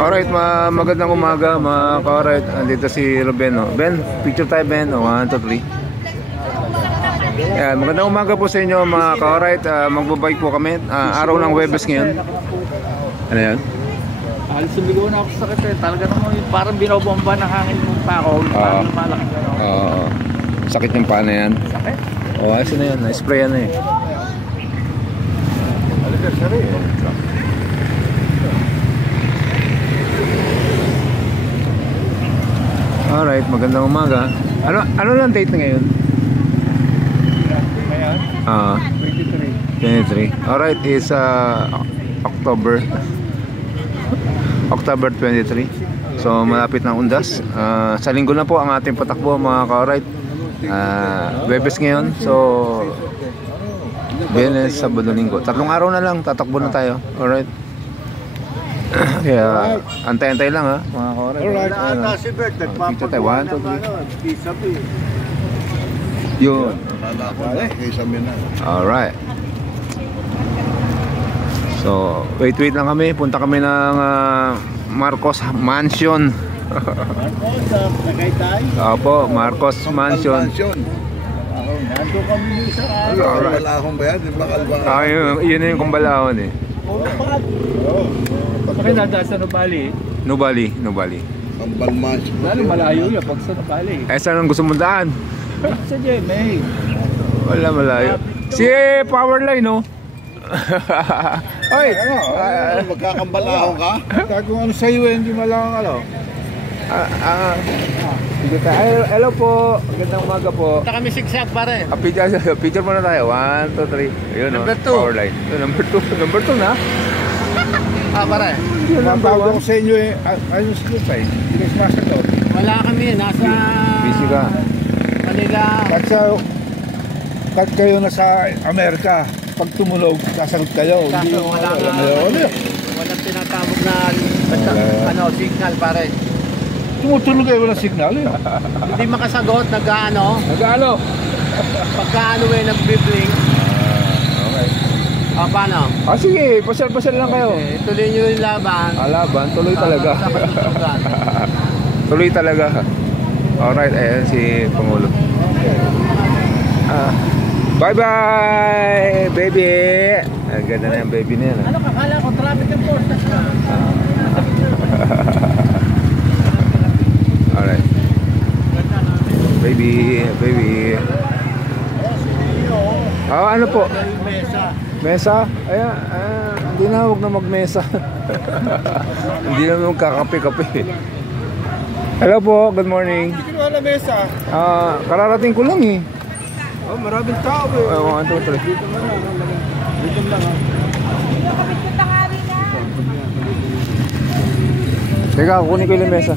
Alright, magandang umaga mga ka-alright. Andito si Ruben. Ben, picture tayo Ben. 1, 2, 3. Ayan, magandang umaga po sa inyo mga ka-alright. Magbabike po kami. Araw ng Huwebes ngayon. Ano yan? Sumigaw na ako sa sakit eh. Talaga naman parang binobomba ng hangin ng tao. Parang malaki gano'n. Sakit yung paa na yan. Sakit? Ayos na yan. Na-spray yan eh. Alright, magandang umaga. Ano lang date na ngayon? Ngayon? 23. Alright, is October 23. So malapit ng undas. Sa linggo na po ang ating patakbo mga ka-alright. Huwebes ngayon. So Biyernes, Sabado, Linggo. 3 araw na lang tatakbo na tayo. Alright. Kaya antay-antay lang ha mga ka-alright. Alright. Picture tayo. 1, 2, 3. Yun. Alright. So wait lang kami. Punta kami ng Marcos Mansion. Opo, Marcos Mansion. Nando kami yung isang araw. Kumbalahon ba yan? Yun na yung kumbalahon eh. Bakit dadaan sa Nubali? Nubali. Kambal Mansion. Lalo malayo yun pag sa Nubali. Saan ang gusto mong daan? Sa GMA. Wala malayo. Si Powerline no? Oy! Magkakambalahon ka? Kung ano sa'yo eh, hindi malang ano. Hello po. Magandang umaga po. Punta kami sigsag pare. Picture muna tayo. 1, 2, 3. Ayun Number 2. Powerline. Number 2 na? Pare. Tawag ko sa inyo eh. Ayun sa pa eh. Hindi ka sumasagot. Wala kami, nasa Busy ka. Manila. Pag kayo nasa Amerika, pag tumulog, sasagot kayo. Kaso wala walang tinatawag na signal pare. Tumutulog kayo walang signal eh. Hindi makasagot, nag-ano. Pagka-ano eh, nag-bibling. Okay. Paano? Sige, pasyal lang kayo. Tuloy nyo yung laban. Laban, tuloy talaga. Tuloy talaga. Alright, ayan si Pangulo. Bye-bye, baby! Ang ganda na yung baby na yan. Ano kakala ko, traffic enforcement na. Alright. Baby. Ano po? Mesa? Ayan, hindi na, huwag na magmesa. Hindi na magkakape-kape. Hello po, good morning. Hindi ko na mesa. Kararating ko lang eh. Maraming tao eh. 1, 2, 3. Dito lang ha. Teka, kukunin ko yung lemesa.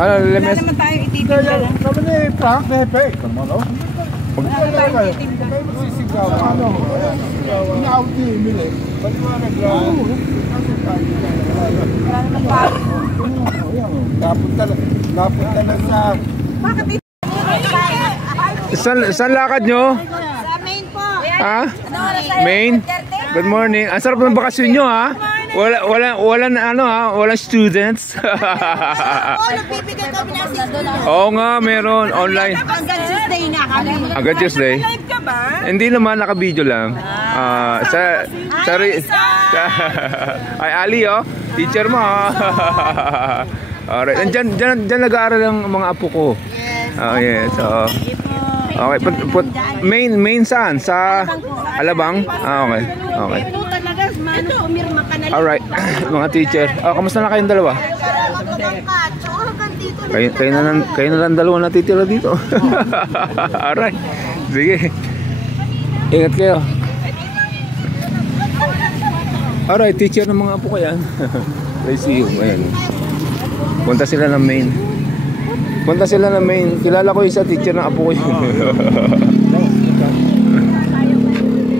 Ano, lemesa? Wala naman tayo ititin na lang. Kami ni Frank, Nepe. Come on, oh. Wala tayo ititin na lang. Sisigaw. Ano? Ina-out ni Emil eh. Paliwanag lang. Wala naman tayo. Napunta na sa... Bakit ito? Saan lakad nyo? Sa main po. Ha? Ano oras tayo? Main? Good morning. Ang sarap ng bakasyon nyo ha? Walang students. Nagbibigay kami ng assistance. Oo nga, meron online. Hanggang Tuesday na kami. Hanggang Tuesday? Live ka ba? Hindi naman, naka-video lang. Ay, Ali oh. Teacher mo oh. Alright. Diyan nag-aaral ang mga apo ko. Yes. Oh, yes. So, okay, main saan? Sa Alabang? Okay. Ito talaga, mano, umirma ka na lang. Alright, mga teacher. Kamusta na kayong dalawa? Kayo na lang dalawa natitira dito. Alright. Sige. Ingat kayo. Alright, teacher ng mga apo ko yan. I see you. Ayan. Punta sila ng main. Kilala ko isa, teacher ng apo ko yun.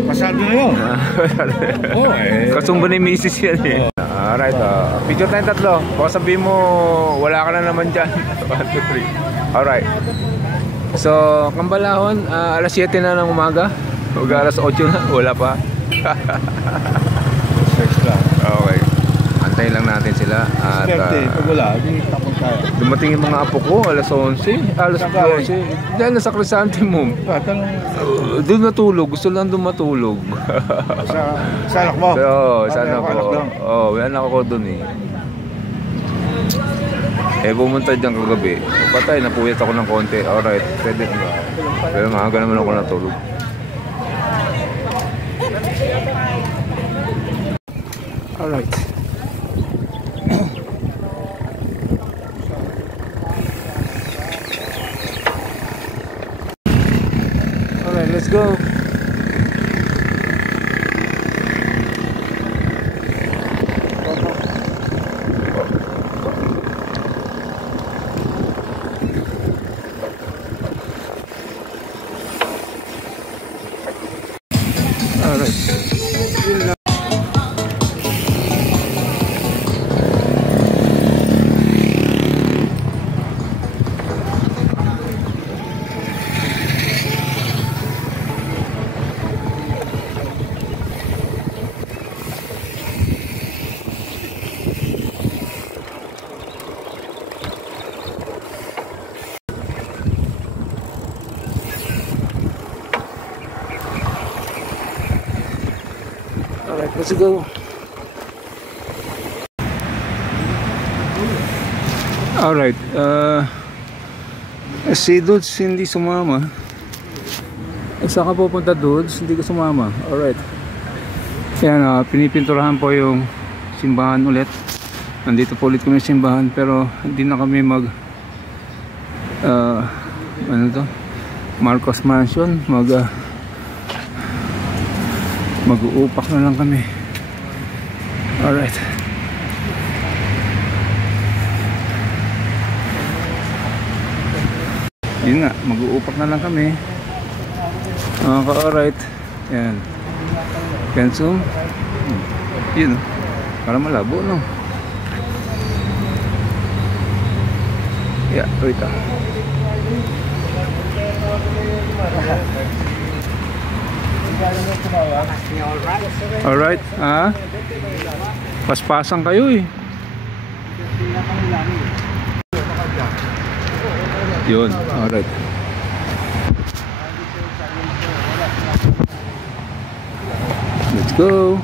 Pasado na yun. Kasumba ni Mrs. yan eh. Alright, picture tayong tatlo. Baka sabihin mo, wala ka na naman dyan. 1, 2, 3. Alright. So, Kambalahon, alas 7 na ng umaga. Huwag alas 8 na, wala pa. Okay. Hintayin lang natin sila. At Pag wala, hindi tapos tayo. dumating yung mga apo ko, alas 11, alas 12. Dahil nasa Crisantemum. Doon natulog, gusto lang doon matulog. Sa anak mo? Oo, sana Anak ko. lang. Oo, may anak ko doon eh. Pumunta dyan kagabi. Patay, napuyat ako ng konti. Alright, pwede na. Pero maaga naman ako natulog. Alright. Alright, let's go. Alright, let's go. Alright, si Dudes hindi sumama. Saan ka pupunta, Dudes? Hindi ka sumama. Alright. Yan, pinipinturahan po yung simbahan ulit. Nandito po ulit kami sa simbahan, pero hindi na kami ano to? Marcos Mansion. Mag-uupak na lang kami. Alright. Yun nga, mag-uupak na lang kami. Alright. Yan. Pensum. Yun. Para malabo, no? Yeah, wait lang. Alright, paspasan kayo eh. Yun, alright. Let's go.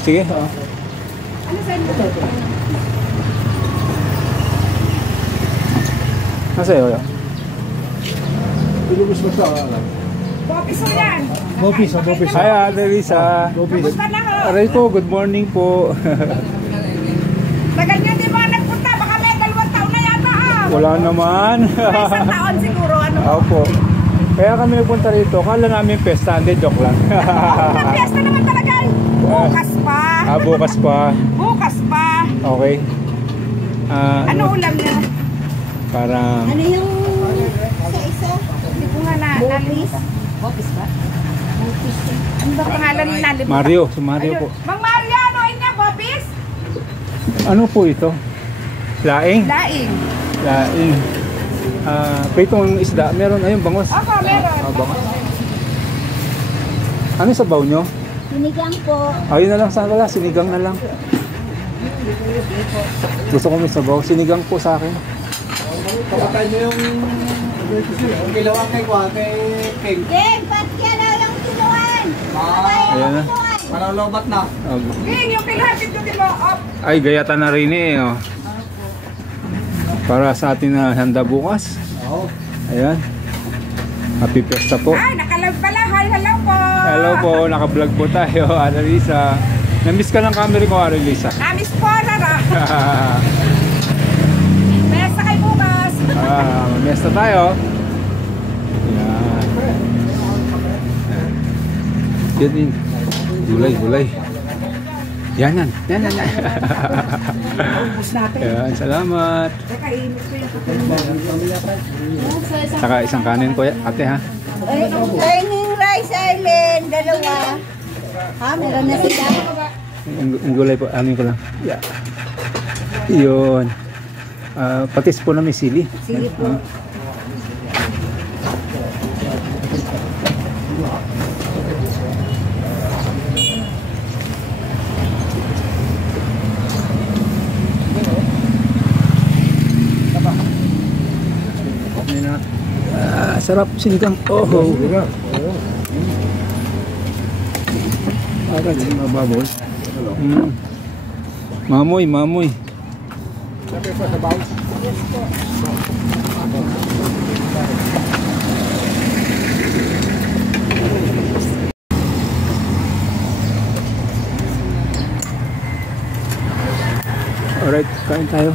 Sige, nasa iyo yan? Pilubos mo sa Bopis mo yan. Bopis. Hi, Ate Lisa. Kumusta na ho? Aray po, good morning po. Tagal niyo di ba nagpunta? Baka may 2 taon na yata ah. Wala naman. May 1 taon siguro. Ano? Opo. Kaya kami nagpunta rito. Kala namin pesta, hindi, joke lang. Ang piyesta naman talaga. Bukas pa. Bukas pa. Bukas pa. Okay. Ano ulam niyo? Parang Ano yung isa-isa? Hindi ko nga na-list. Bopis ba? Ano ba pangalan ni Nalib? Mario, si Mario po. Mang Mario, ano niya, Bopis? Ano po ito? Laing? Laing. Laing. Pritong isda. Meron, ayun, bangos. Opo, meron. Bangos. Ano sabaw nyo? Sinigang po. Ayun na lang sa wala, sinigang na lang. Gusto ko may sabaw, sinigang po sa akin. Pakatay niyo yung kilawang kay King. King, ba't yan na yung tinuan? Ayan na. Malalobat na. King, yung kilhatid ko di mo. Ay, gayata na rin eh. Oh. Para sa atin na handa bukas. Oo. Ayan. Happy Fiesta po. Ay, nakalag pala. Hi, hello po. Hello po, naka-vlog po tayo, Annalisa. Na-miss ka ng camera ko, Annalisa. Namis po, Rara. Besta kay bukas. Mesta tayo. Yan. Yan din. Gulay. Yan. Ubus natin. Yan, salamat. Teka, init ko yung putin. Saka isang kanin ko, ate ha. Dining rice island, dalawa. Ha, meron na sila. Ang gulay po, amin ko lang. Yeah. Yun. Patis po na may sili. Sige po. Sarap sinigang. Oh. Agad sa baboy. Mamoy. Alright, kain tayo.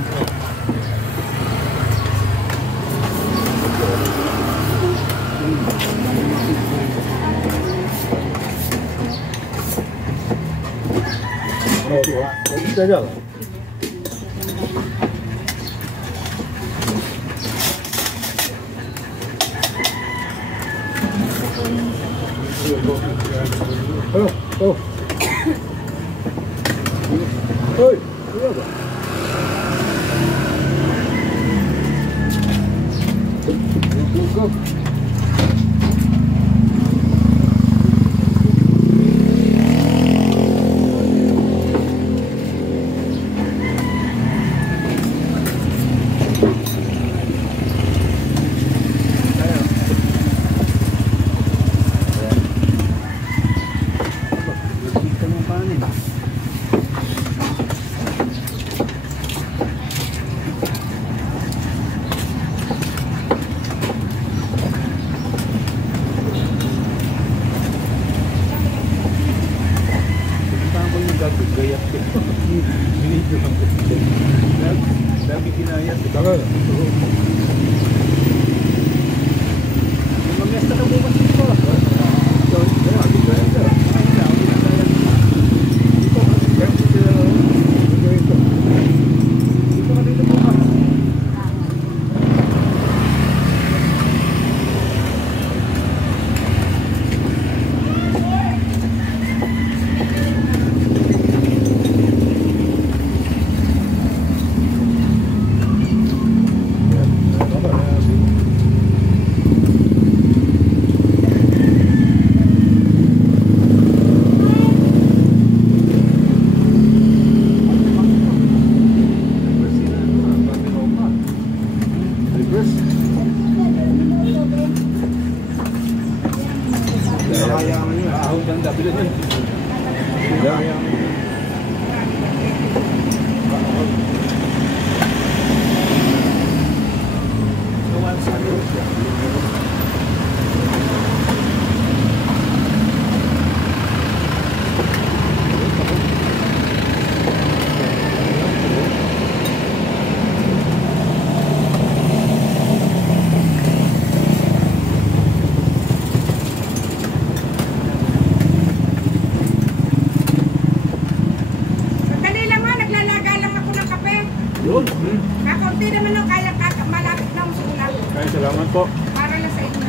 Kakaunti naman ng kaya malapit na sa ulang. Ay, salamat po. Para na sa inyo.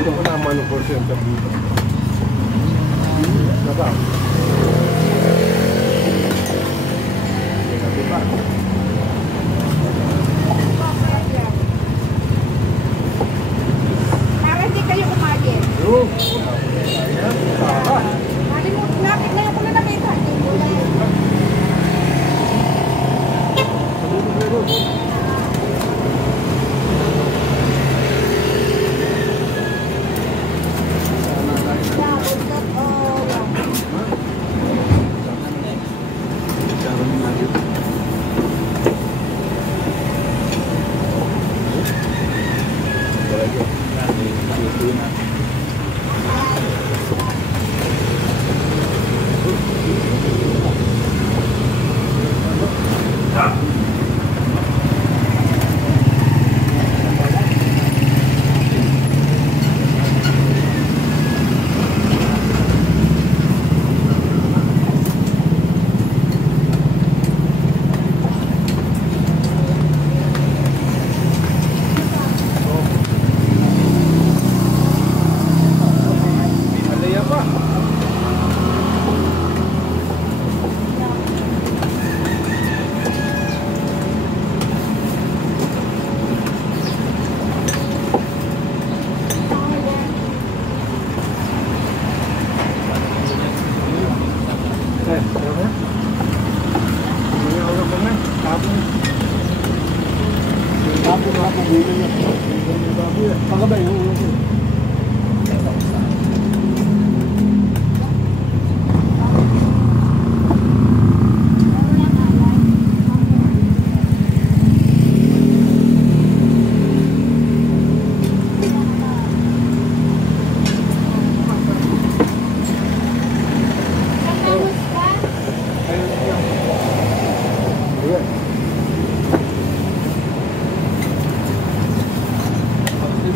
Ito ko naman ang porsyento dito. Diba? Para hindi kayo umagi. Yung. Malimut, nakit na ako na nakita.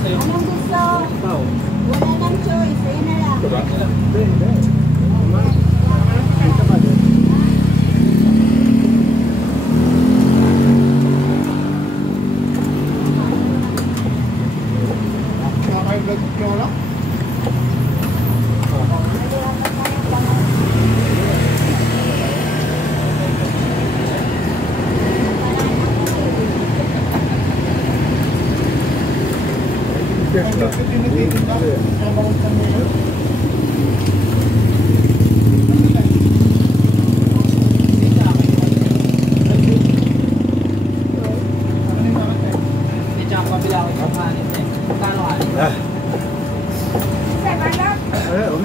Anong gusto? Wala nang choice. Ayun na lang.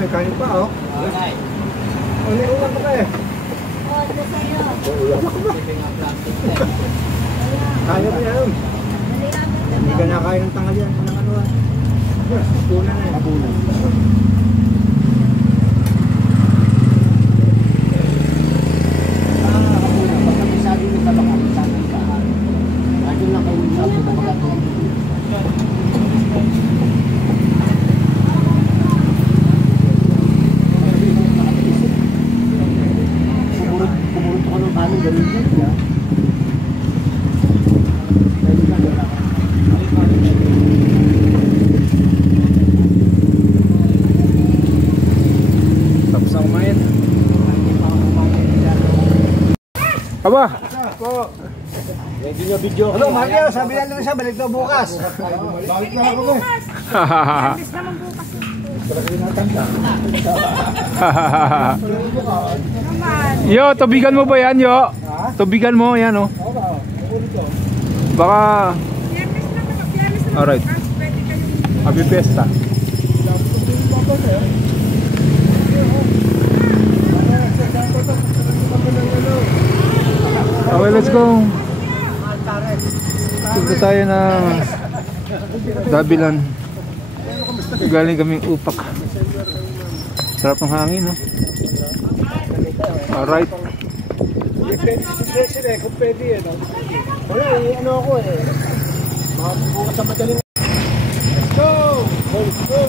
May kanin pa, oh. May ulam pa kayo. Oh, ito sa'yo. Kaya pa yan. Hindi ka nakain ng tanghal yan. Ng ano, hapunan na yan. Hapunan. Hapunan. Pagka may sabi mo sa baka, sabi ka. Ano lang kayo sabi mo pagka Aba! video. Hello, Mario. Sabi lang siya, balik daw bukas. Balik na ako. Service naman bukas. Naman. Yo, tubigan mo ba yan, yo? Tubigan mo, yan, oh. Baka... Service naman. Service naman Alright. bukas. Pwede kayo. Happy Fiesta. Okay, let's go. Punta tayo ng Dabilan. Galing kaming Upak. Sarap ng hangin, no? Alright. Kung pwede eh, no? Wala, ano ako eh. Bukas sa madaling. Let's go! Let's go!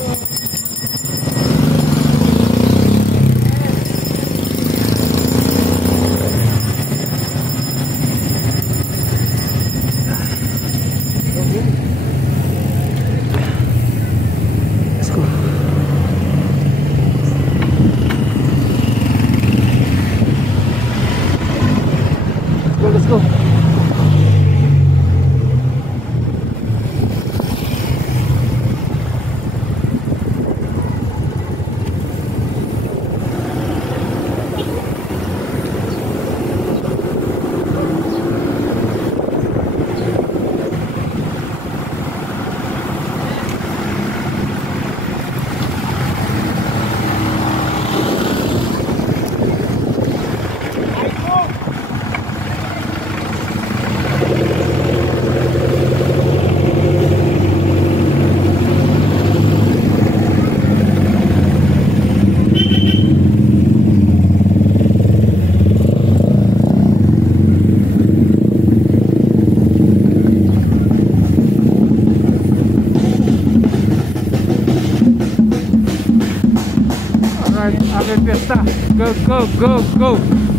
Let's go. Alright, Happy Fiesta. Go, go, go, go.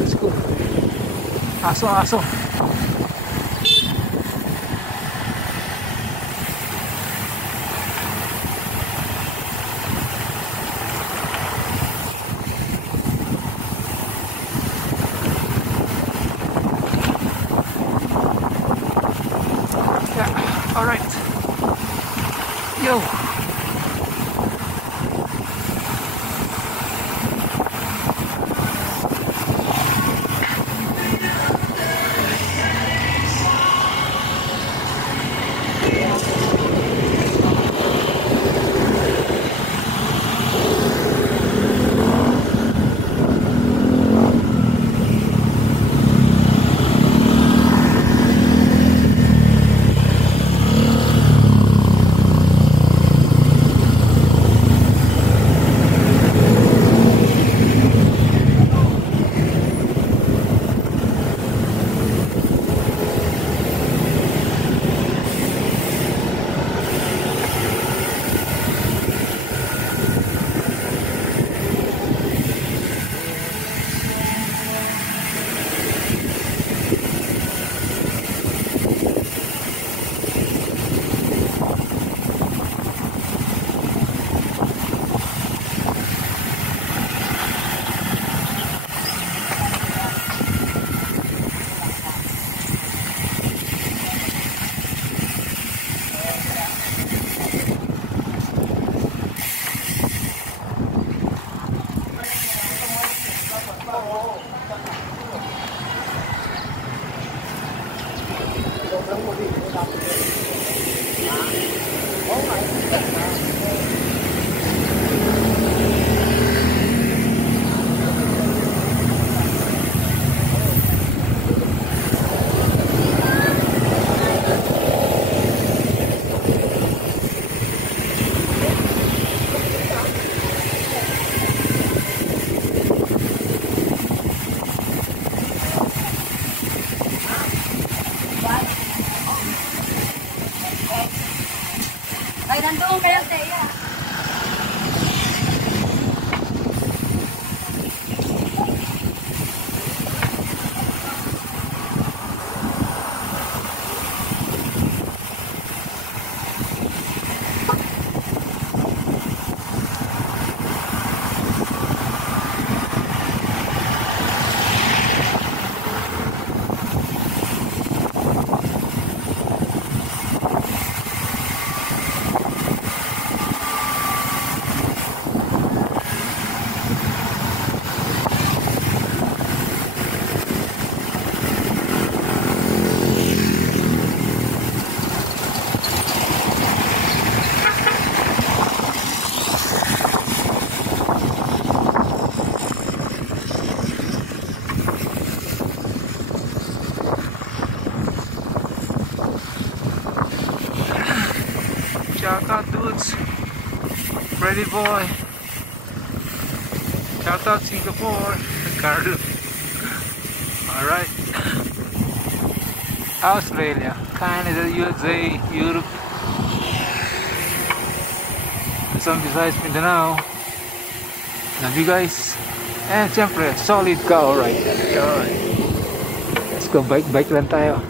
Let's go. Aso, aso. Yeah, all right. Yo. Ay, nandoon kayo, Teya. Shout out dudes. Ready boy. Shout out Singapore. Carlo. Alright. Australia, Canada, USA, Europe. Some besides Mindanao. Love you guys. And syempre, solid ka, alright. Let's go, bike lang tayo.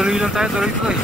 Tuloy lang tayo, tuloy.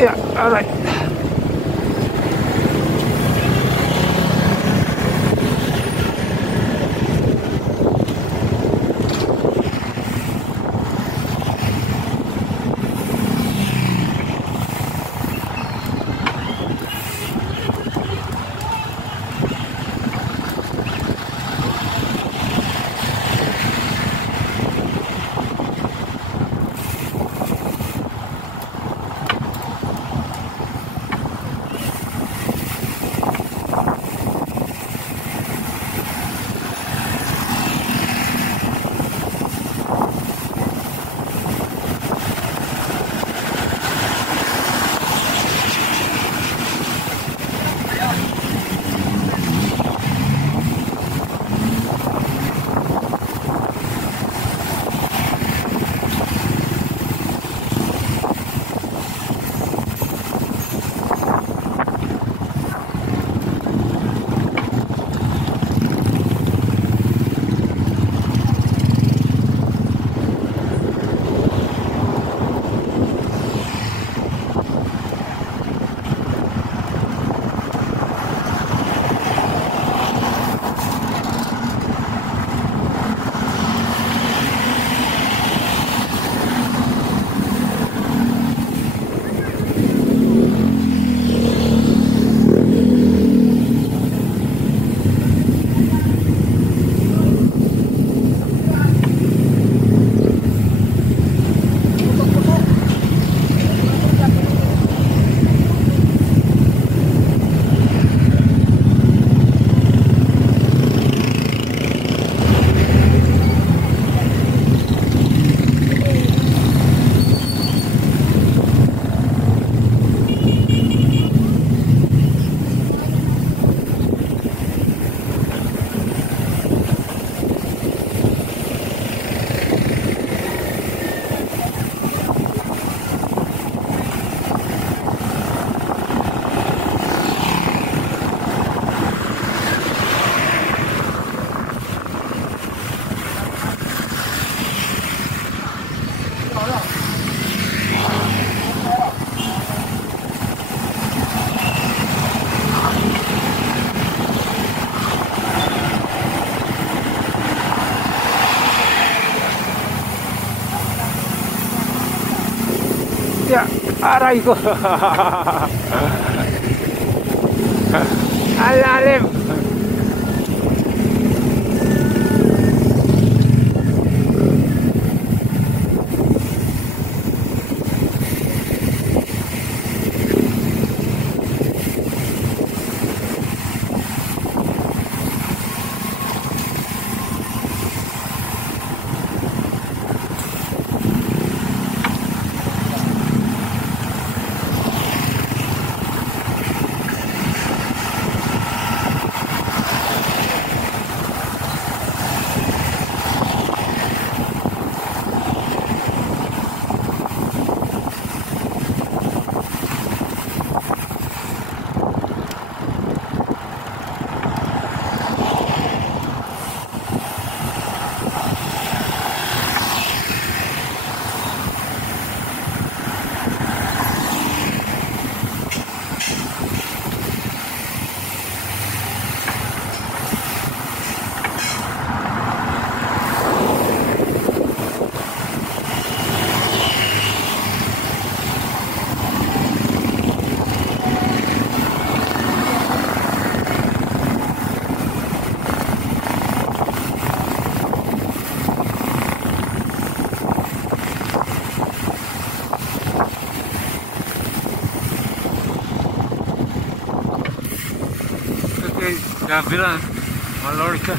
Yeah, alright. Ya, aray ko. Alalim. Grabe lang, malord ka.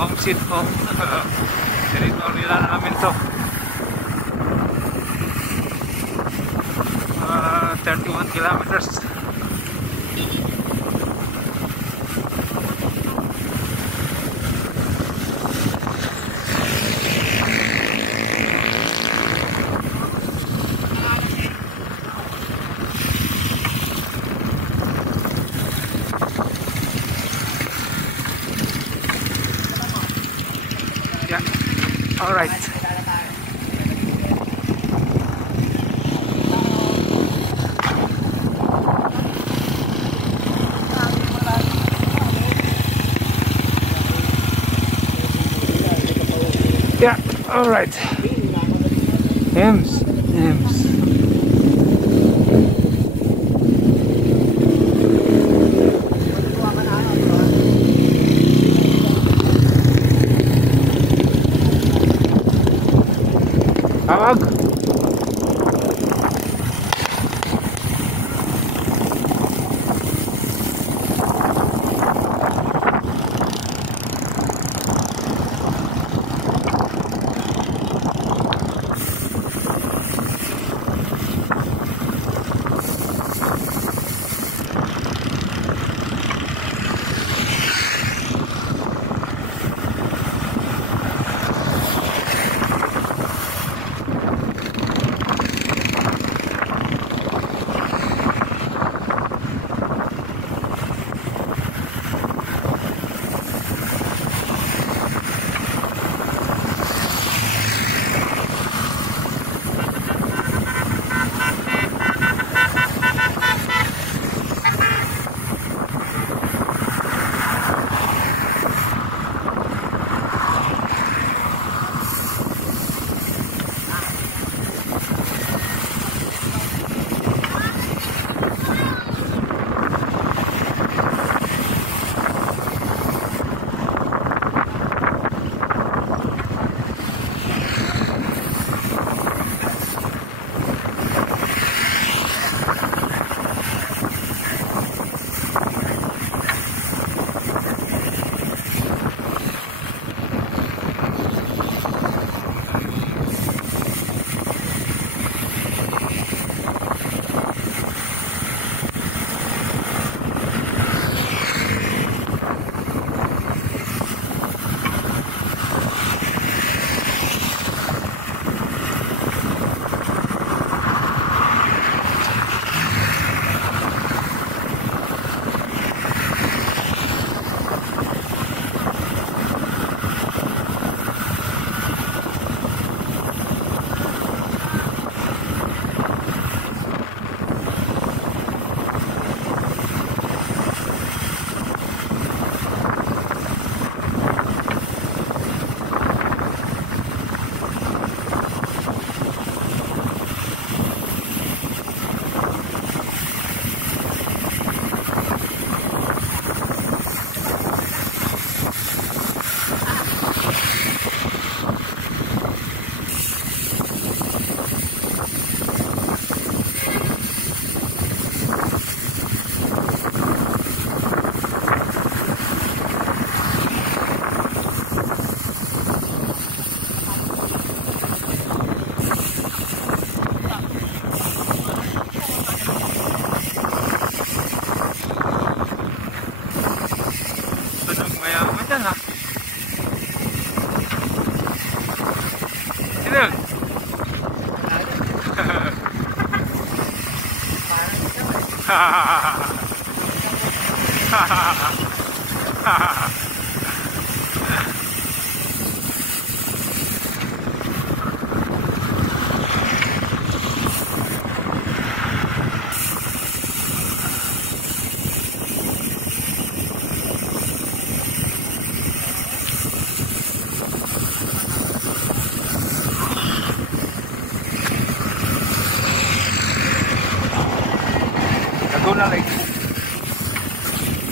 Home sweet home. Territory lang namin to. 31 kilometers. All right. Alright. Ems. Tawag.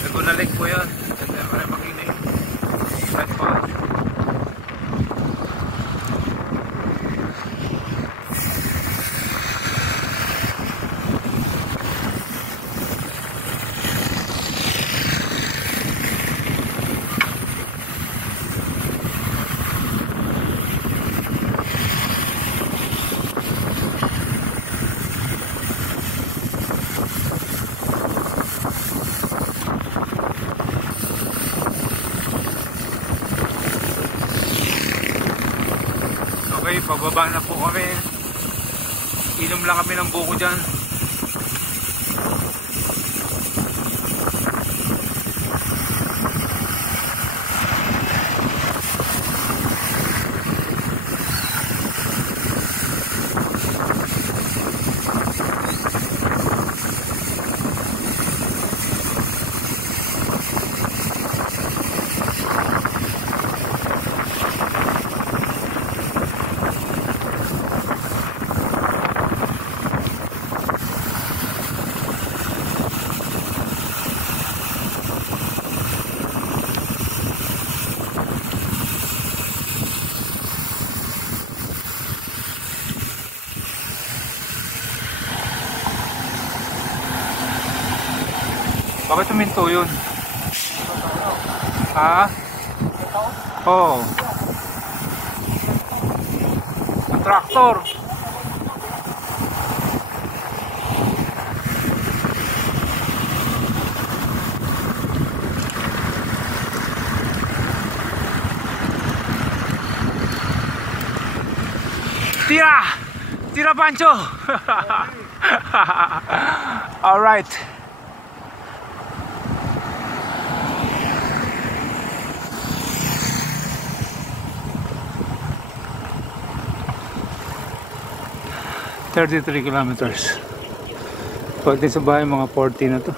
Laguna Lake po yun. Ganda pa rin makinig. Right po. Okay, pababa na po kami. Inom lang kami ng buko dyan. Bakit tuminto yun? Ha? Oo. Ang traktor. Tira! Tira, Pancho! Alright. $33 kilometers. Pagdating sa bahay, mga 40 na to.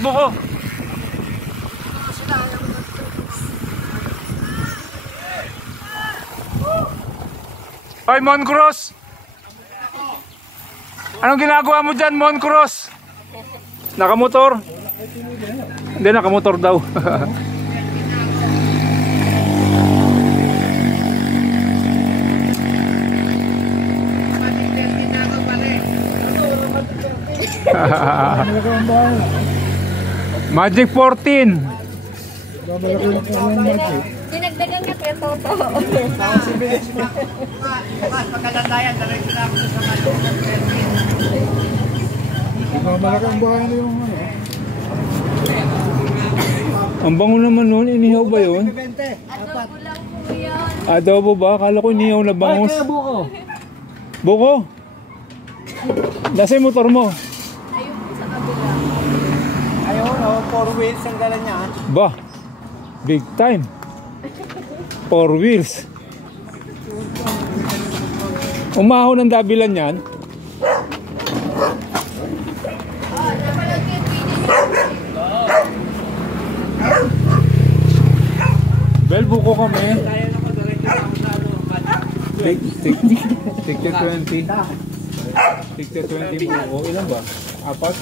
Buko. Hoy, Moncros! Anong ginagawa mo dyan, Moncros? Nakamotor? Hindi, nakamotor daw. Magic 14. Dinagdagan ka kaya toto. Pagkalandayan, diretso na ako sa mga malaking buhay na yung ano. Ang bango naman nun, inihaw ba yun? Adobo lang po yan. Adobo ba? Akala ko inihaw na bangus. Ay, kaya buko. Buko? Nasa yung motor mo? Ayun po sa kabila. Ayun, 4 wheels ang dala niya. Ba? Big time. 4 wheels. Umahon ang dabilan yan. Bel, buko kami. Tigta 20. Tigta 20 buko. Ilan ba? Apat?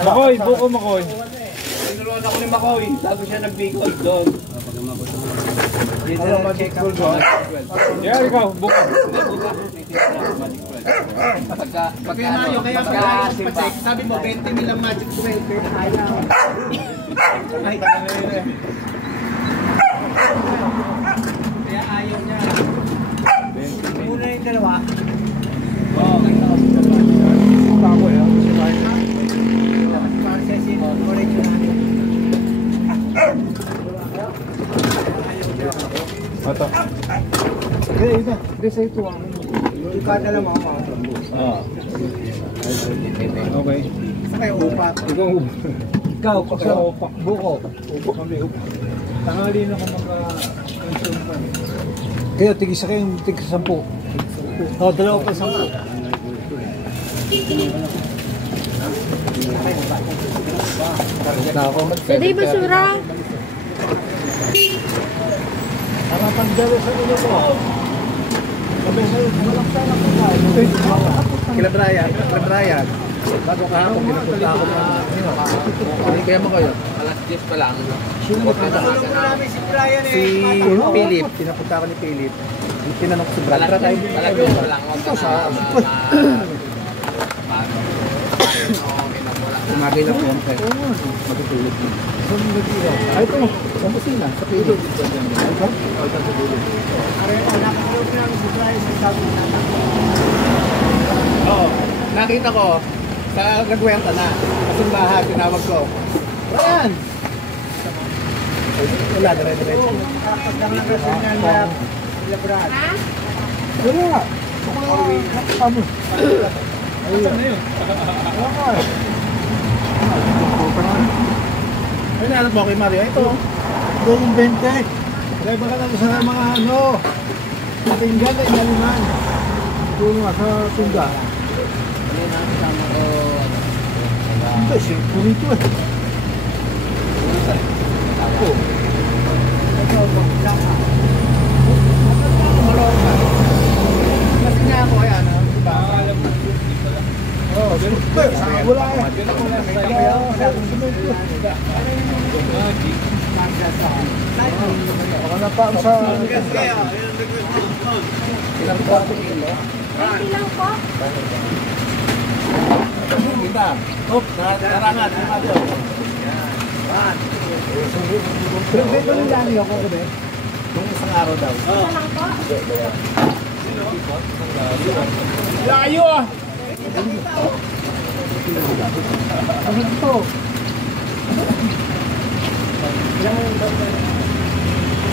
Makoy, buko Makoy. Tinuruan ako ni Makoy. Bago siya nagbigol doon. Dito na check out doon. Yeah, ikaw, buko. Kaya na yun, kaya sabi mo 20 nilang magic 12. Ayaw. Kaya ayaw niya. Muna yung dalawa. Oo. Ako yan. Ito. Hindi sa ito ang kada lang mga pakasambo. Okay. Sa kayo upak. Ikaw, upak. Buko. Upo kami, upo. Tangali na kung mag-consume pa. Kaya tigisa kayo, tigisa 10. Dalawa pa 10. Jadi basura. Para pagdalo sa inyo ko. Sabi sa'yo, malaksan ako tayo. Kila Brian. Bago kahapon, pinapunta ako na hindi kaya mo kayo? Alas 10 pa lang. Sino mo namin si Brian eh? Si Philip. Pinapunta ako ni Philip. Tinanong ko si Brian. Alas 10 pa lang. Ito sa... Umagay lang po yung pwede. Matutulog mo. Ay, ito. Sa kusina. Sa pilo. Ito? O, ito sa pilo. Nakakalob na ang supply sa sabi na. Oo. Nakita ko. Sa nagwenta na. Kasing bahay, tinawag ko. Ayan! Wala, dire-diretso. Kapag lang na kasi niya na labrad. Wala. Ano? Ayun na yun. Ay, naalat mo kay Mario. Ito. Ito yung 20. Kaya baka lang sa mga ano. Tinggan na inaliman. Ito nga sa tunda. Ito, siyempre nito eh. Ako. Kasi nga ako yan. Oh, super. Wala eh. Baka na pa sa... Ilang po? 20 lang po. Kita. Hop, narangan. Pero dito nila niyo ako gabi. Nung isang araw daw. Isa lang po. Layo ah! Ano ito?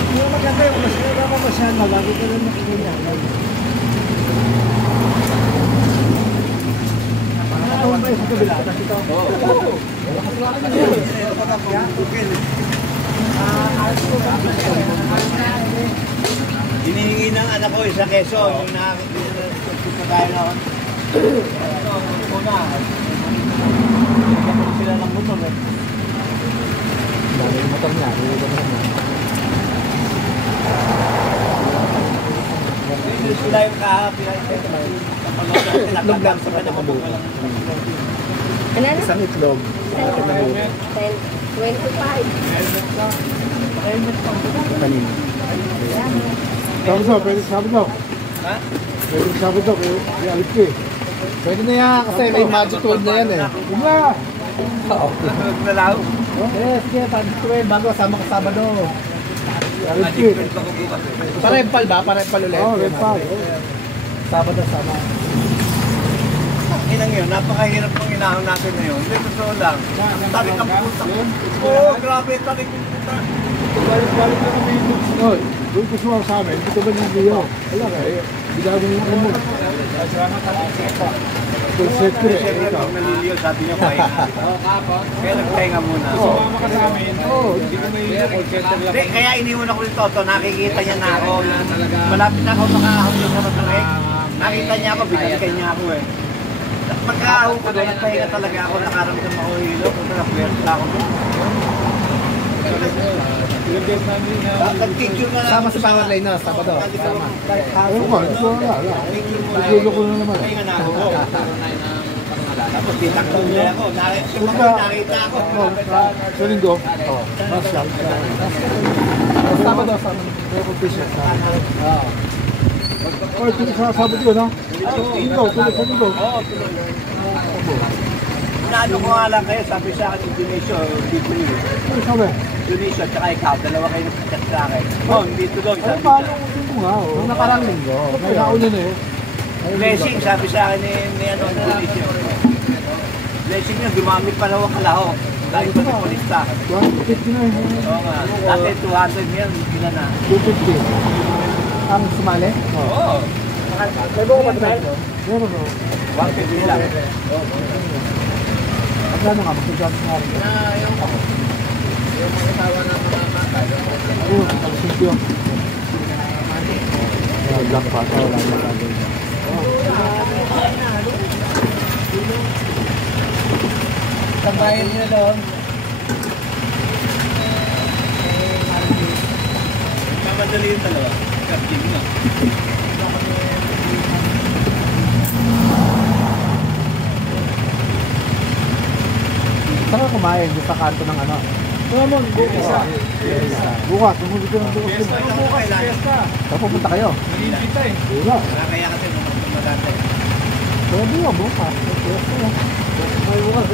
Hindi mo maganda yung masaya ka masyad na lagi ka lang nakikinig. Nakatawag ba yung sa kabila? Oo. Hinihingi ng anak ko sa Quezon, yung nakakita tayo na una. Sila ng motor eh. Dami yung motor niya. Sila yung kahapin. Itlog lang sa kanabubo. Isang itlog. 25. Kanina. Sabado, pwede Sabado. Ha? Pwede Sabado, kaya alip ko eh. Pwede na yan, kasi may magic word na yan eh. Yun na! Nalaw. Yes, sige, magic word, bago sama ka Sabado. Alip ko eh. Parempal ba? Parempal ulit? Oo, rempal. Sabado sama. Inang yun, napakahirap ng inahon natin na yun. Hindi, totoo lang. Tarik ang puta. Oo, grabe, tarik ang puta. Balik-balik na kami yung Oy, doon ko suwang sa amin, dito ba yung video? Wala ka eh. Bigawin yung ano mo. Full set ko eh. Siyempre, pag naliliyo, sabi niya pahinga. Kaya nagpahinga muna. Sumama ka sa amin. Oo, hindi ko may Hindi, kaya iniwan ako ni Toto, nakikita niya na ako. Malapit na ako makahapon sa motorek. Nakita niya ako, binalikan niya ako eh. Pagkahapon ko doon, nagpahinga talaga ako, nakaramdam ako hilo, kung nakapuwerta ako doon. Nag-picture na lang. Sama sa power line na, Sabado. Sama. Ayun ko, ito wala. Igulo ko na naman. Pahinga na ako. Tapos titakbo nila ako. Nakita ako. Sa linggo? Oo. Marshall. Sabado, sama. May competition. Oo. Oy, tuloy sa Sabado yun, ha? Linggo, tuloy sa linggo. Oo, tuloy. Naano ko nga lang kayo, sabi sa akin, Indonesia, dito yun. Ano sabi? Indonesia, tsaka ikaw, dalawa kayo nagchat sa akin. Oh, dito doon, Ay, sabi paano niya. ko dito nga? Nung nakarang linggo. May nauna na eh. Blessing, sabi sa akin ni ano, Indonesia. Blessing yun, gumamit pa lang ang kalaho. Dahil ko ng polista. 150 na eh. Oo nga. Dati 200 yan, sila na. 250. Ang sumali? Oo. May buko ba tayo? Meron o. 150 lang. Magkano nga? Magkano nga? Yung mga asawa ng mga mata. Ayun, ang sityo. Black pa. Wala na kagay. Tambayan nila doon. Mamadali yung dalawa. Kapting na. Saan ka kumain? Sa kanto ng ano? Bukas. Bukas. Tumulit ko ng bukas din. Saan pupunta kayo? Nalilita eh. Wala. Kaya kasi nung maganda. Pwede yun, bukas. May bukas.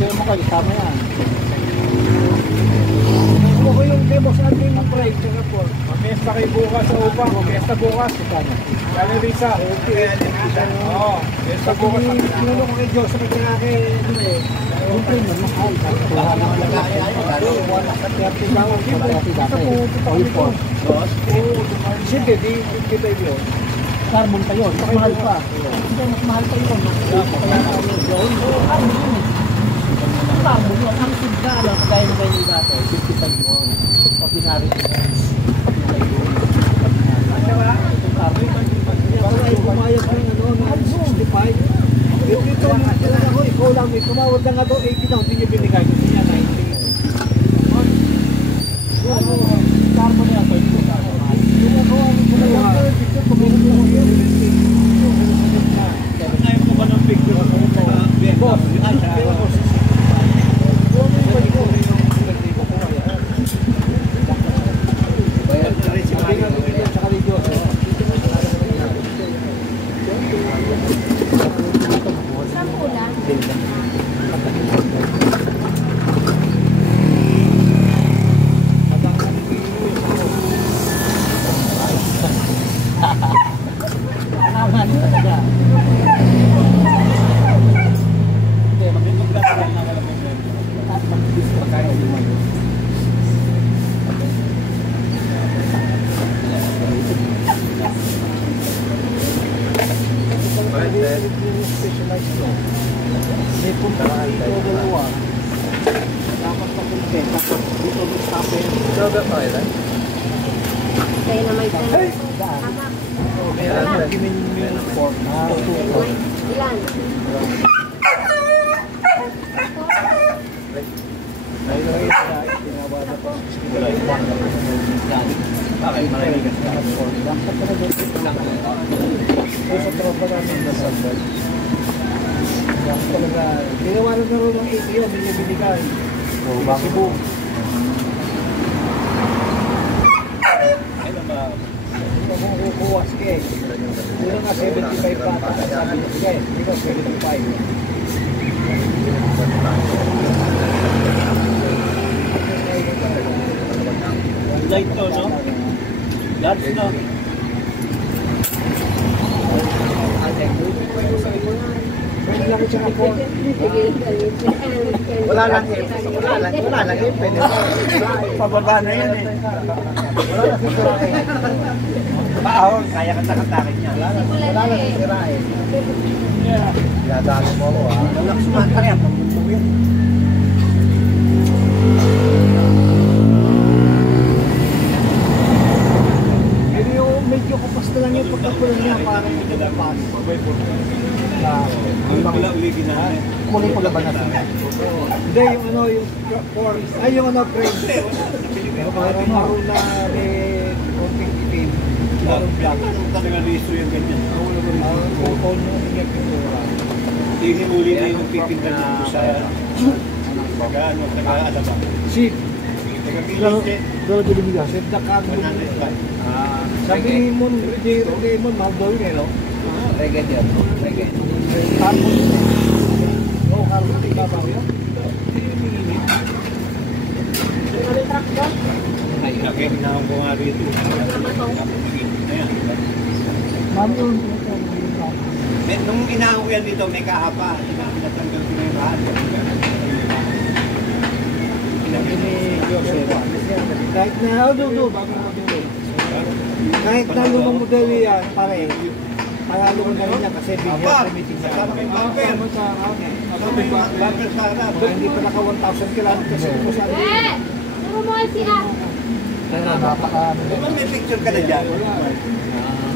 Kaya mo kayo, tama yan. Ano ko yung demo sa ating break, Singapore? Mamesta kayo bukas sa upang. Mamesta bukas. Tama. Risa, okay. Oo. Pag tinanong ko kay Diyos, sabi ko nga kay, yung premium, mahal. Siyempre, di kita yun. Carbon pa yun, mas mahal pa. Hindi, mas mahal pa yun. Kaya carbon yun. Carbon yun eh. Carbon yun. Ang sigla, alam, kagaya ng ganyan dati, 55 mo. Ordinary difference. Pumayag ko yung 65. Yung dito, ikaw lang, may tumawag na nga to, 80 na, hindi niya binigay. Gusto niya 90. Carbon niya to, yung carbon. Yung ako, ang pumayag ko, dito, pumayag ko yung ngayon ko ba ng picture? Boss, Kaya na may tanong. Ilan? Ginawa na rin ng 80 yun, hindi binigay. Cebu. Kung kukuha, sige. Una nga 75 pa, sabi ko, sige, ikaw 75. Light to, no? Large, no? Wala lang eh. Wala lang eh. Pababa na yan eh. Wala lang sira eh. Paahon, kaya kata-katakin niya. Wala lang sira eh. Dadalo mo ako ha. Wala sumahan ka rin. Pagpupuin. Pero yung medyo kupas na lang yung pagkakulan niya parang medyo napas. Kunin ko laban natin. Hindi, yung ano, yung ay yung ano, frame. Parang maroon na may konting itim. Maroon black. Talaga liso yung ganyan. Kung yung pintura. Hihimuli na yung pipinta dito sa pag-ano, taga-alaba. Sheep. Dalo dilibigas. Sheep na carbon. Sabi mo, Raymond, mahal daw yun eh, no? Reggae yun. Reggae. Carbon. Oo, carbon. Ikaw ba yun? Ay, hinahang ko nga rito. Ma'am yun. Nung hinahang ko yan dito, may kahapa. Natanggal ko na yung lahat. Kahit na, kahit na lumang model yan, pare. Paralo ko na rin yan kasi bigyan sa meeting na yan. Hindi pa naka 1,000 kilometers ko sa atin. May picture ka na dyan?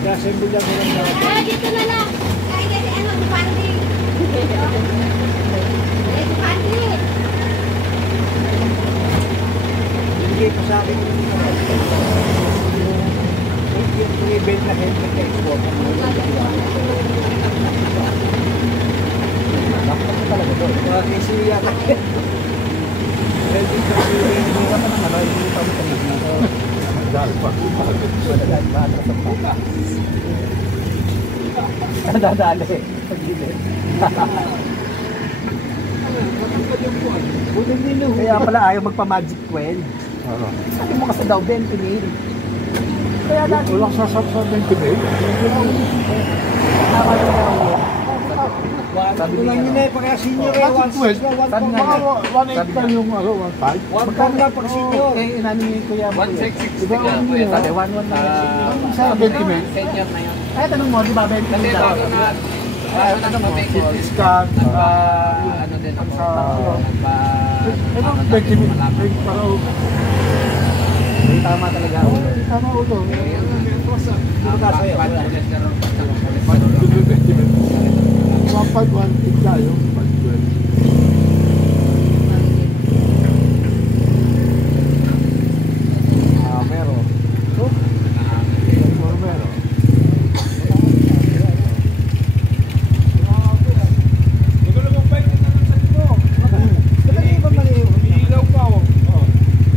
Kasi bulan mo lang na. Dito na lang. Kaya si ano, si Pandi. Si Pandi. Bigay ko sa akin yung event na helmet na export. Dapat ko talaga doon. Kasi yata. Helmet sa hindi ka pa naman. Hindi pa mo dito. Dahil pa. Dahil pa. Dadali. Kaya pala ayaw magpa-magic 12. Sabi mo kasi daw, Ben, pinili. Kaya dati. Walang sasap sa 20 mil. Sabi lang yun eh, pagka senior eh, 112. Mga 1.8 lang yung 1.5. Magkano na pag senior? Eh, inanin yung kuya mo. 1.660 ka. Sabi, 1.1 na yung Sa 20 mil. senior na yun. Ay, tanong mo, di ba? Kasi bago na, ano mo, CT scan. ano din ako, Ano, 20 mil. Parang, tama talaga. tama ulo. Ano ka sa'yo? 1.1 tayo. 1.12. Meron. Meron.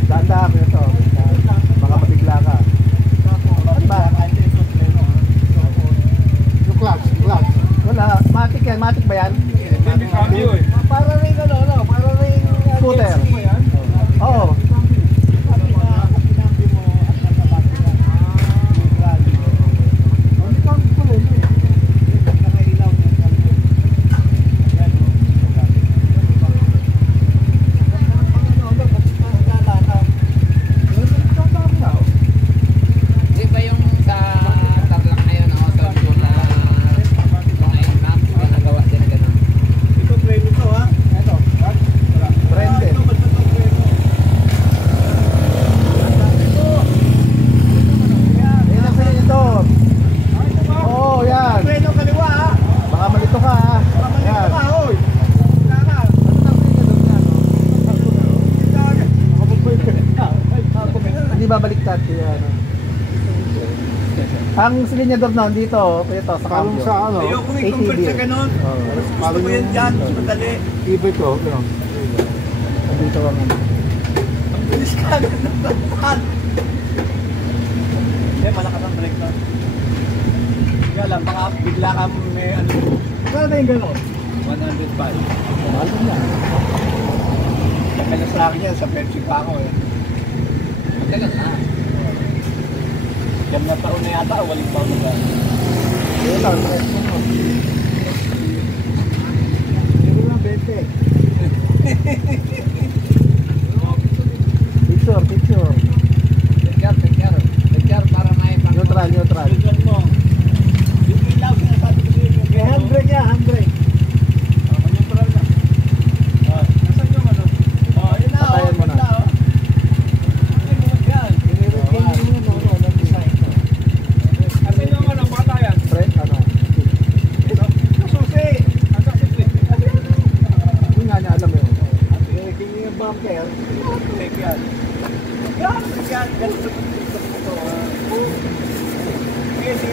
Danda ako ito. Baka mabigla ka. Ano ba? Yung clutch. Wala. Matic yan. Matic ba yan? Para rin para rin scooter. Oo. Di ba yung sa Tarlac na yun, ako sa Tula, mga imam, nagawa din na gano'n. Branded. Yan ang pinili ito. Oo, yan. Baka malito ka ha. Yan. Hindi babaliktad kaya ano. Ang silinyador na dito, ito sa cambio. Sa ano? Ayoko may convert sa ganun. Gusto ko yan dyan, mas madali. Ibig ko, gano'n. Andito ka nga. Ang bilis ka, gano'n. Eh, malakas ang brake na. Kaya lang, baka bigla ka may ano. Kaya na yung gano'n? 105. Mahal mo yan. Kaya sa akin yan, sa Pepsi pa ako eh. Matagal na. Siyam na taon na yata, waling taon na ba? Yun lang, presko mo. Hindi lang, 20. Picture. Picture para may pang... Neutral. Pagkan mo. Yung ilaw, sinasabi ko sa'yo. May handbrake yan, handbrake. Neutral na. Nasaan yung ano? Yun na, Patayin mo na. ganda, oh. Hindi mo yan. Design ko. Asan yung ano, patayan? Press, ano? Susi! Hindi nga niya alam yun. King yung bumper. Take yan. Yan! Ganito. Sige.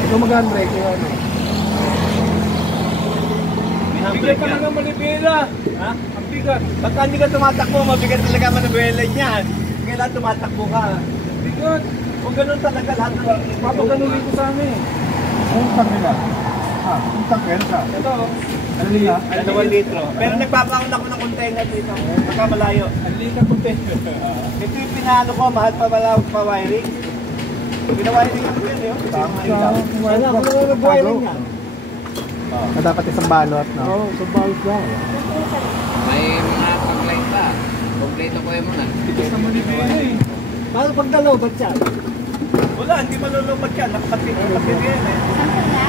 Ito mag-handbrake yun, ano? Bigyan pa lang ng manibela. Ha? Ang bigat. Baka hindi ka tumatakbo, mabigat talaga manubela niyan. Kailan tumatakbo ka? Bigat. Kung ganun talaga lahat ng Papaganunin ko sa amin. Ang tank nila. Ang tank yan sa. Ito, Ano nila? 2 litro. Pero nagpapaon ako ng container dito. Baka malayo. ang lika ko te. Ito yung pinano ko, mahal pa pala pa wiring. Pinawiring ako yun, yun. Tama ilaw. Wala, kung nag-wiring yan. Na dapat isang balot, no? Oo, sa balot lang. May mga pag-light pa. Kompleto ko yun muna. Ito sa manibela eh. Paano pag dalaw, ba't yan? Wala, hindi malulumat yan. Nakapatid yan eh. Saan ka na?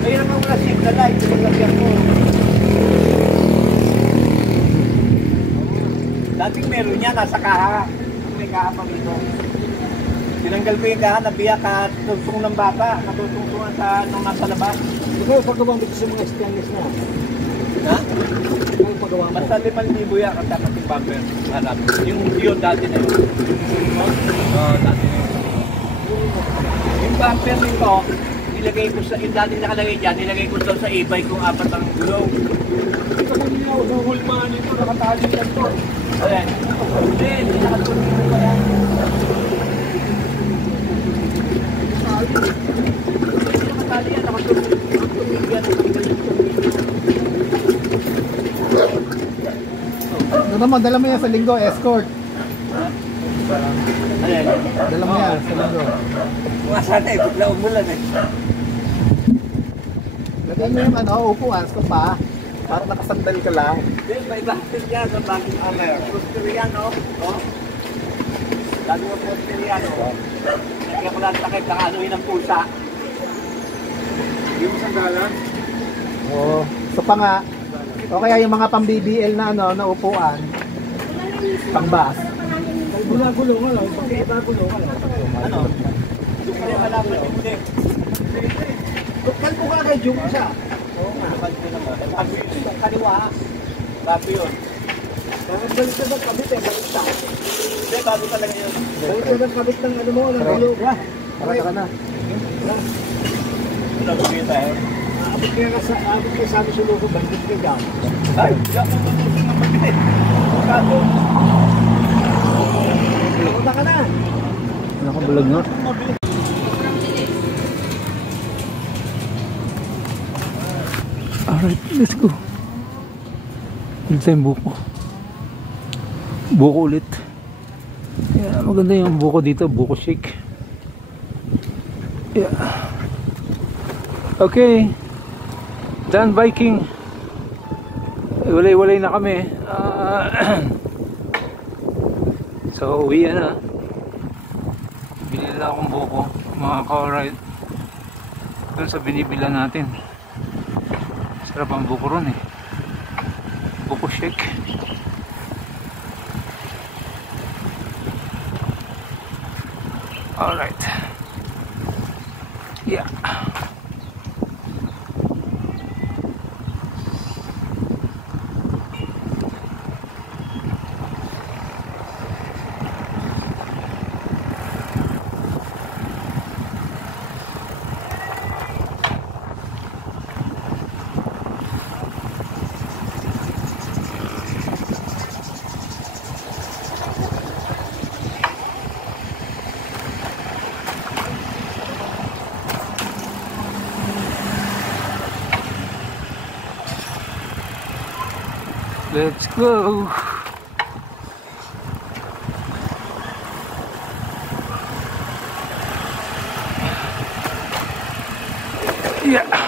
Kaya naman wala signal light. Pinagyan ko. Dating meron niya, nasa kaha. May kaha pa rito. Tinanggal ko yung kaha, nabiyak at tungsong ng bata. Natutungtungan sa nung nasa labas. Ikaw, paggawa dito sa mga stainless na. Ha? Ikaw paggawa mo. Basta 5,000 yan ang dapat yung bumper. Hanap. Yung yun dati na yun. Oo, dati na yun. Yung bumper nito, nilagay ko sa, yung dati nakalagay dyan, nilagay ko daw sa e-bike kung 4 ang gulong. Ito mo niya, huhulmaan nito, nakatali lang to. Ayan. Hindi, nakatulog ko pa yan. Nakatali yan, nakatulog yan. Ano mo, dala mo yan sa linggo, escort. Ayan. Dala mo yan sa linggo. Mga sana eh, bigla umulan eh. Lagyan mo yung upuan, pa. Para nakasandal ka lang. May bakit yan sa bagong amer. Posteriano, no? Lalo mo posteriano. Kaya ko lang takip na anuhin ng pusa. Hindi mo sandalan? Oo. So pa nga. O kaya yung mga pang-BBL na na upuan. Pang-bus. Gulong-gulong, ano? Pagkaiba-gulong, ano? Ano? Yung kaya malapit yung muli. Kalpo ka kay Jung siya. Oo nga, kalpo naman. Sabi yun, sa kaliwa. Sabi yun. Balik na bang kabit eh, balik na. Hindi, bago talaga yun. Balik na bang kabit ng ano mo, ng gulong. Tara ka na. Ano, bukita eh. Abot kaya sabi sa lugo, balik ka dyan. Ay, dyan mo matusin ng magkit. Kaso. Punta ka na. Nakabulag nga. Alright, let's go. Ulit tayong buko. Buko ulit. Yeah, maganda yung buko dito, buko shake. Yeah. Okay. Done biking. Walay-walay na kami. So, uwi na. Binila akong buko. Mga ka-ride. Doon sa binibila natin. Sarap ang buko ron eh. Buko shake. Alright. Yeah. Let's go. Yeah.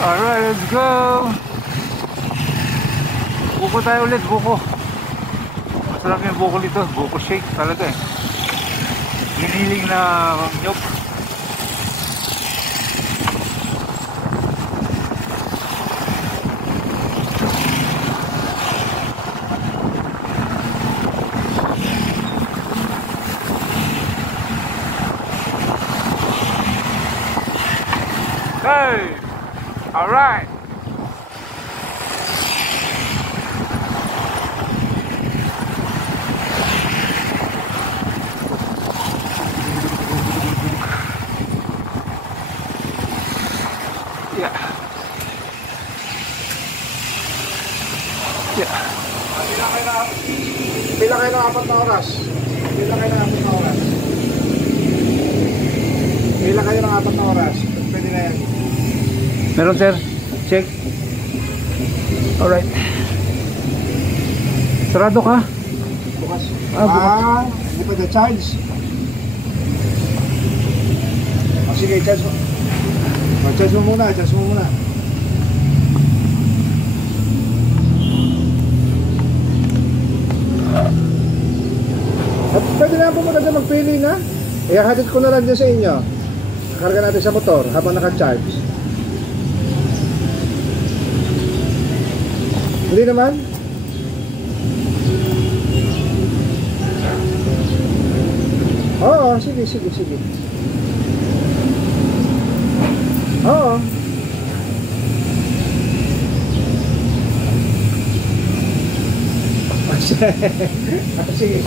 Alright, let's go. Buko tayo ulit, buko. Masarap yung buko dito, buko shake talaga eh. Giniling na nyog. Hey! Alright! Yeah. Yeah. Pila kayo ng 4 na oras? Pila kayo ng 4 na oras? Pila kayo ng 4 na oras? Pwede na yan. Meron sir? Check. Alright. Sarado ka? Bukas. Bukas. Hindi pa na-charge. Sige, charge mo. Charge mo muna, charge mo muna. At pwede na po muna dyan magpili na. Ihahatid ko na lang dyan sa inyo. Karga natin sa motor habang naka-charge. Hindi naman? Oo, sige. Oo. Sige.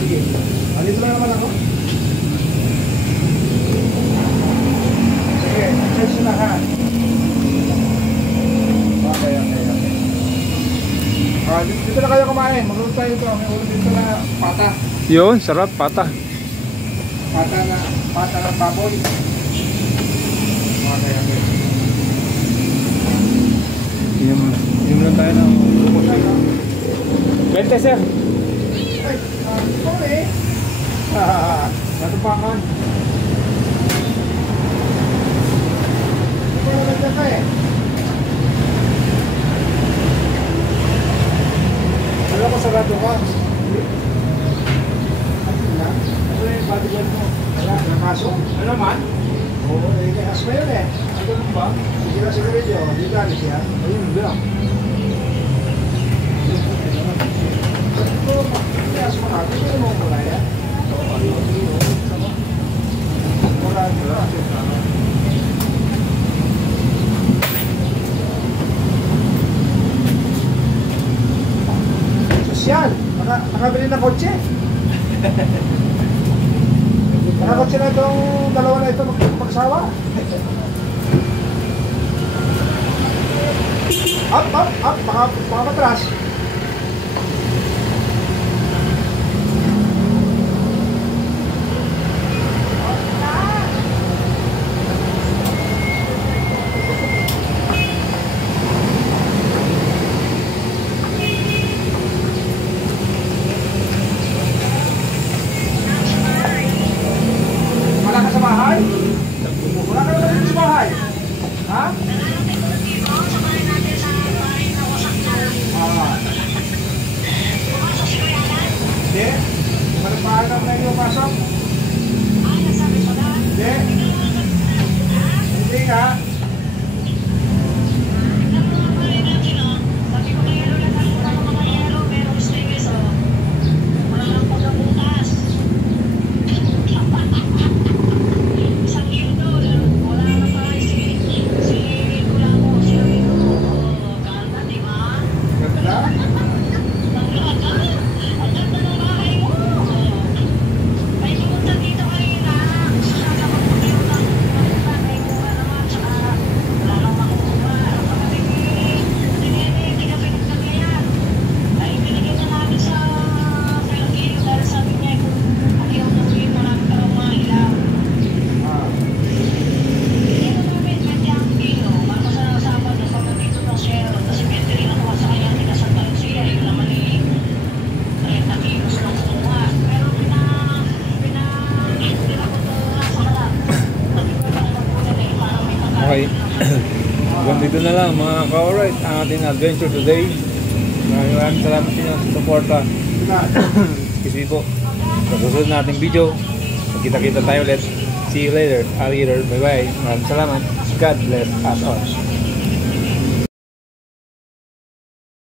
Andito lang naman ako. Sige, charge na ha. Okay. Dito na kayo kumain. Magluto tayo ito. May ulo dito na pata. Yun, sarap, pata. Pata ng baboy. Okay. Inom lang tayo ng buko shake. 20 sir. Ay, sorry. Natupakan. Ito na nandiyan ka eh. Alam ko sarado ka. Ano yung bodyguard mo? Wala, nakaso? Ano naman? Oo, kay asma yun eh. Ano naman ba? Sige na sigarilyo, di ba alis yan? Ayun, bilang. Kay asma ka, di ba mo mula yan? Sosyal, nakabili ng kotse. Nakakotse na itong dalawa na ito magsawa. Up, baka matras. Wala ka sa bahay? Wala ka naman sa bahay? Ha? Hindi? Malapaalam na yung pasok? Hindi? Hindi ka? Okay. Hanggang dito na lang mga ka-alright ang ating adventure today. Maraming salamat sa inyo sa suporta. Excuse me po. Sa susunod nating video, magkita-kita tayo ulit. See you later. Alligator. Bye bye. Maraming salamat. God bless us all.